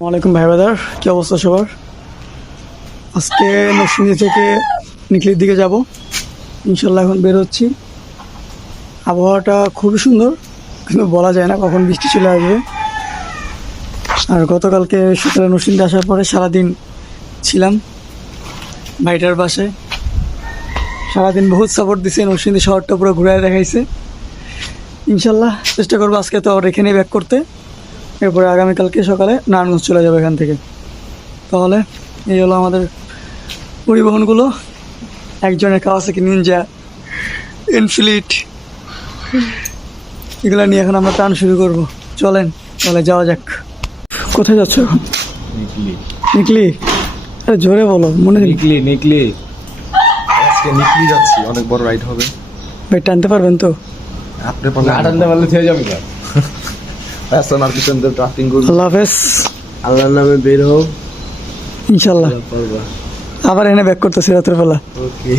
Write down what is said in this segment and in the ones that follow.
ওয়ালাইকুম ভাই ব্রাদার, কি অবস্থা সবার? আজকে নরসিংদী থেকে নিকলির দিকে যাব ইনশাল্লাহ। এখন বের হচ্ছি। আবহাওয়াটা খুবই সুন্দর, কিন্তু বলা যায় না কখন বৃষ্টি চলে আসবে। আর গতকালকে সকালে নরসিংদী আসার পরে সারাদিন ছিলাম ভাইটার বাসায়। সারাদিন বহুত সাপোর্ট দিছে, নরসিংদী শহরটা পুরো ঘুরে দেখাইছে। ইনশাল্লাহ চেষ্টা করবো আজকে তো আর এখানেই ব্যাক করতে, এরপরে আগামীকালকে সকালে নারায়ণগঞ্জ চলে যাবে এখান থেকে। তাহলে এই হলো আমাদের পরিবহনগুলো। একজনের কাওয়াসাকি নিনজা, ইনফিনিট, এগুলো নিয়ে এখন আমরা টান শুরু করব। চলেন তাহলে যাওয়া যাক। কোথায় যাচ্ছ এখন? নিকলি? আরে জোরে বলো, মনে নেই। নিকলি আজকে নিকলি যাচ্ছি, অনেক বড় রাইড হবে। ভাই টানতে পারবেন তো? আপনি টানতে পারলে থেকে যাবে না। আর পিছন দিয়ে ট্রাফিং করব। আল্লাহ হাফেজ, আল্লাহর নামে বের হোক ইনশাল্লাহ। আবার এনে ব্যাক করতেছি রাতের বেলা। ওকে।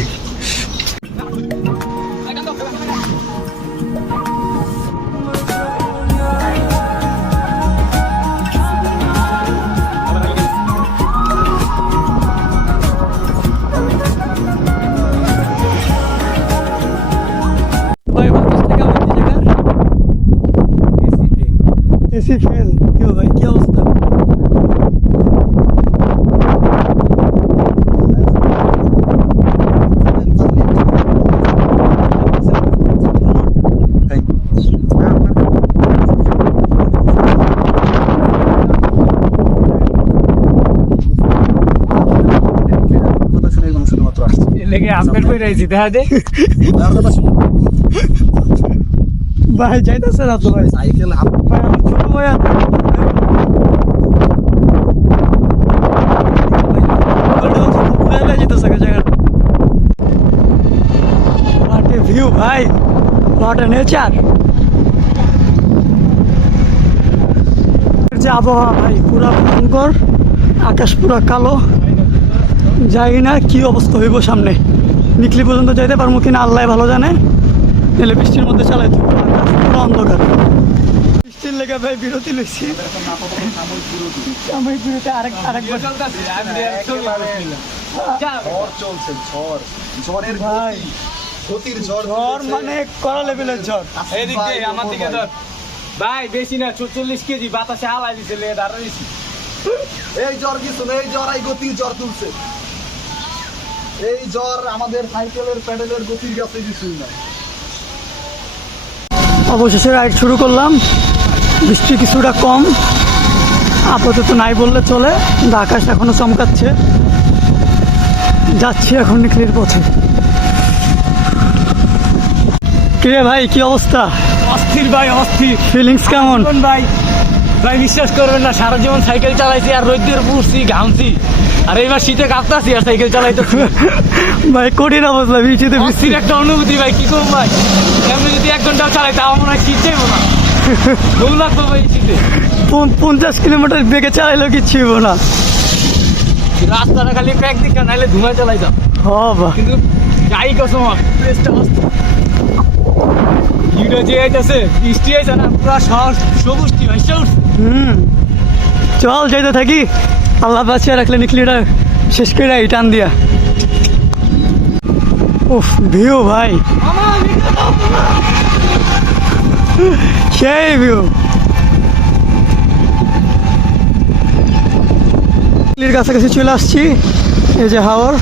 ভাই বাতাসটা কেমন এই জায়গার? AC fail. কি ভাই, কি অবস্থা? ভাই যাইতেছে না তো ভাই। সাইকেল ভাই আমার ছোট ভাই আছে। What a view ভাই, what a nature। যে আবহাওয়া ভাই পুরা ভয়ঙ্কর, আকাশ পুরা কালো। যাই না কি অবস্থা হইব সামনে। নিকলি পর্যন্ত যাইতে পারবো কিনা আল্লাহ ভালো জানে। এলে বৃষ্টির মধ্যে চালাইতে হবে, আকাশ পুরো অন্ধকার। বৃষ্টির লেগে ভাই বিরতি লইছি। সাময়িক বিরতি আরেকবার ঝড়ের ভাই। গতির ঝড় ঝড় মানে কড়া লেভেলের ঝড়। এদিক দিয়ে আমার দিকে ধর ভাই, বেশি না 44 কেজি বাতাসে হালাই দিছে লেদ আর রইছি। এই ঝড় কিছু না, এই ঝড় এই গতির ঝড় তুলছে। এই ঝড় আমাদের সাইকেলের প্যাডেলের গতির কাছে কিছুই না। অবশেষে রাইড শুরু করলাম। বৃষ্টি কিছুটা কম, আপাতত নাই বললে চলে, কিন্তু আকাশ এখনো চমকাচ্ছে। যাচ্ছি এখন নিকলির পথে। কিরে ভাই, কি অবস্থা? অস্থির ভাই, অস্থির। ফিলিংস কেমন? ভাই ভাই বিশ্বাস করবেন না, সারা জীবন সাইকেল চালাইছি আর রোদ্দের পুড়ছি, ঘামছি, আর এইবার শীতে কাঁপতাছি আর সাইকেল চালাইতে। ভাই কঠিন অবস্থা, বৃষ্টিতে বৃষ্টি। অস্থির একটা অনুভূতি ভাই, কি করবো ভাই। এমনি যদি 1 ঘন্টাও চালাই তাও মনে হয় শীত যাইবো না, ভুল লাগবো ভাই শীতে। 50 কিলোমিটার বেগে চালাইলেও কিচ্ছু হইব না। রাস্তাটা খালি প্যাক দিকা, নাইলে ধুমায় চালাইতাম। বাবা, কিন্তু যাই কসম প্লেসটা অস্থির। ভিউটা যে আইতাছে, বৃষ্টি আইছে না, পুরা সবুজটি ভাই, সবুজ। চল যাইতে থাকি। আল্লাহ বাঁচিয়ে রাখলে নিকলিটা শেষ করে এই টান দিয়া। উফ, ভিউ ভাই, সেই ভিউ। নিকলির কাছাকাছি চলে আসছি। এই যে হাওর।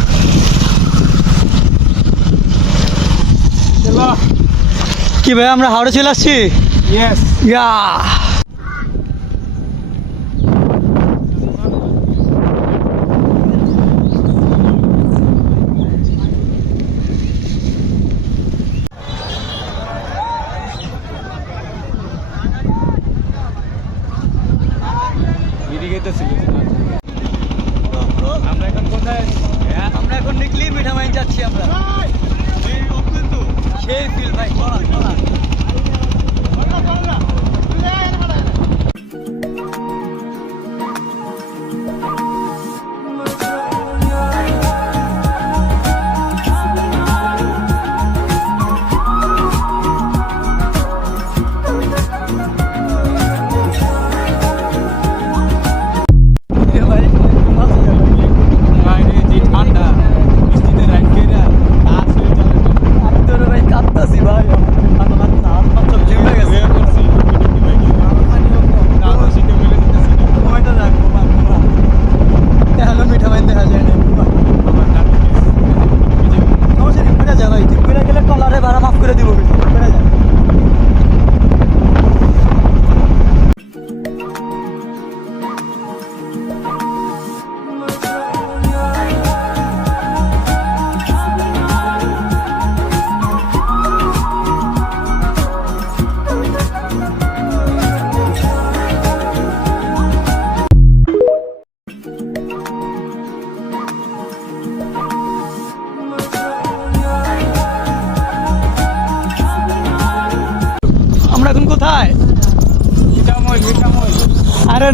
কি ভাই, আমরা হাওড়ে চলে আসছি। ইয়েস। ইয়া, আমরা এখন কোথায় আছি? আমরা এখন নিকলি মিঠামাইন যাচ্ছি আমরা। সেই ফিল ভাই, চলা চলা।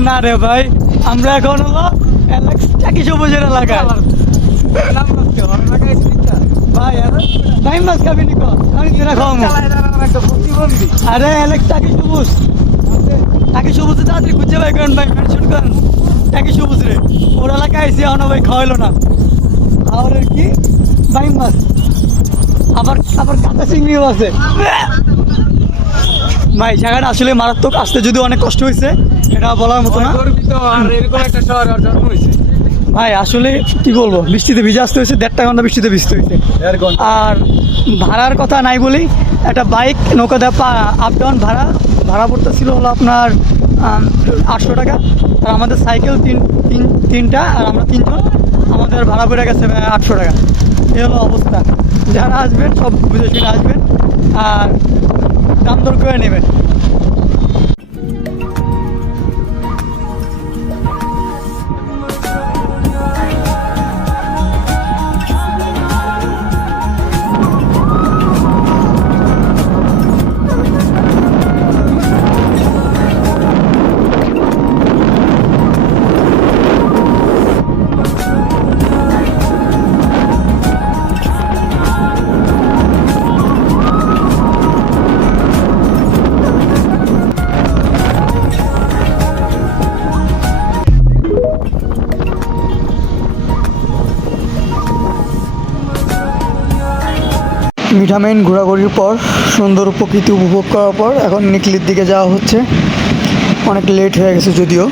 না রে ভাই, আমরা এখন হলো চাকি সবুজের এলাকায়। ভাই টাইম মাছ খাবি নি আমি তোরা খাওয়াবো। আরে এলাক চাকি সবুজ, চাকি সবুজে তাড়াতাড়ি খুঁজে ভাই করেন ভাই, মেনশন করেন চাকি সবুজ রে। ওর এলাকায় এসে অন ভাই খাওয়াইলো না। আর কি টাইম মাছ, আবার আবার কাঁচা চিংড়িও আছে। ভাই জায়গাটা আসলে মারাত্মক, আসতে যদি অনেক কষ্ট হয়েছে এটা বলার মতো না। এরকম একটা শহর আর জন্ম হয়েছে। ভাই আসলে কি বলবো, বৃষ্টিতে ভিজে আসতে হয়েছে, 1.5 ঘন্টা বৃষ্টিতে ভিজতে হয়েছে। আর ভাড়ার কথা নাই বলি, একটা বাইক নৌকা দিয়ে আপ ডাউন ভাড়া পড়তেছিল হলো আপনার 800 টাকা। আর আমাদের সাইকেল তিনটা আর আমরা 3 জন, আমাদের ভাড়া পড়ে গেছে 800 টাকা। এই হলো অবস্থা। যারা আসবেন সব বুঝে শুনে আসবেন আর দাম দর করে নেবেন। মিঠামেইন ঘোরাঘুরির পর, সুন্দর প্রকৃতি উপভোগ করার পর এখন নিকলির দিকে যাওয়া হচ্ছে। অনেক লেট হয়ে গেছে যদিও।